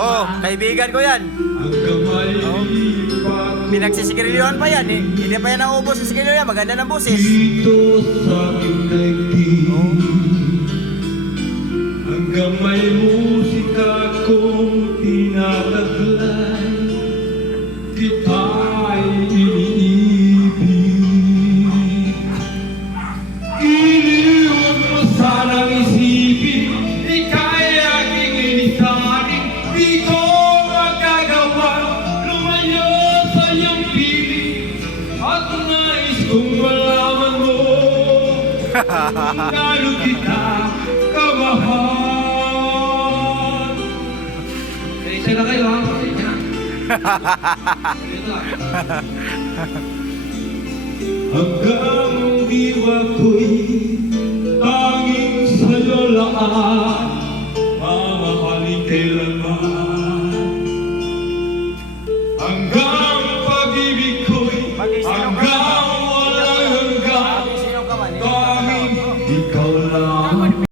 Oh, kaibigan ko yan. Hanggang may Pinagsisigarilyohan pa yan eh. Hindi pa yan naubos sa sigarilyo yan. Maganda ng busis. dito sa aking daigdig. Hanggang may musika kong tinataglay, kita'y iniibig. Iliwag mo sanang isipin, ika'y aking inisanin. Di ko magagawa lumayo sa iyong piling, at nais kong malaman mo lalo kita kamahal. Isa na kayo ha? Isa na. Ito lang. Hanggang diwa ko'y tanging sa'yo laan, mamahalin kailanman. Hanggang pag-ibig ko'y hanggang walang hanggang, tanging ikaw lang.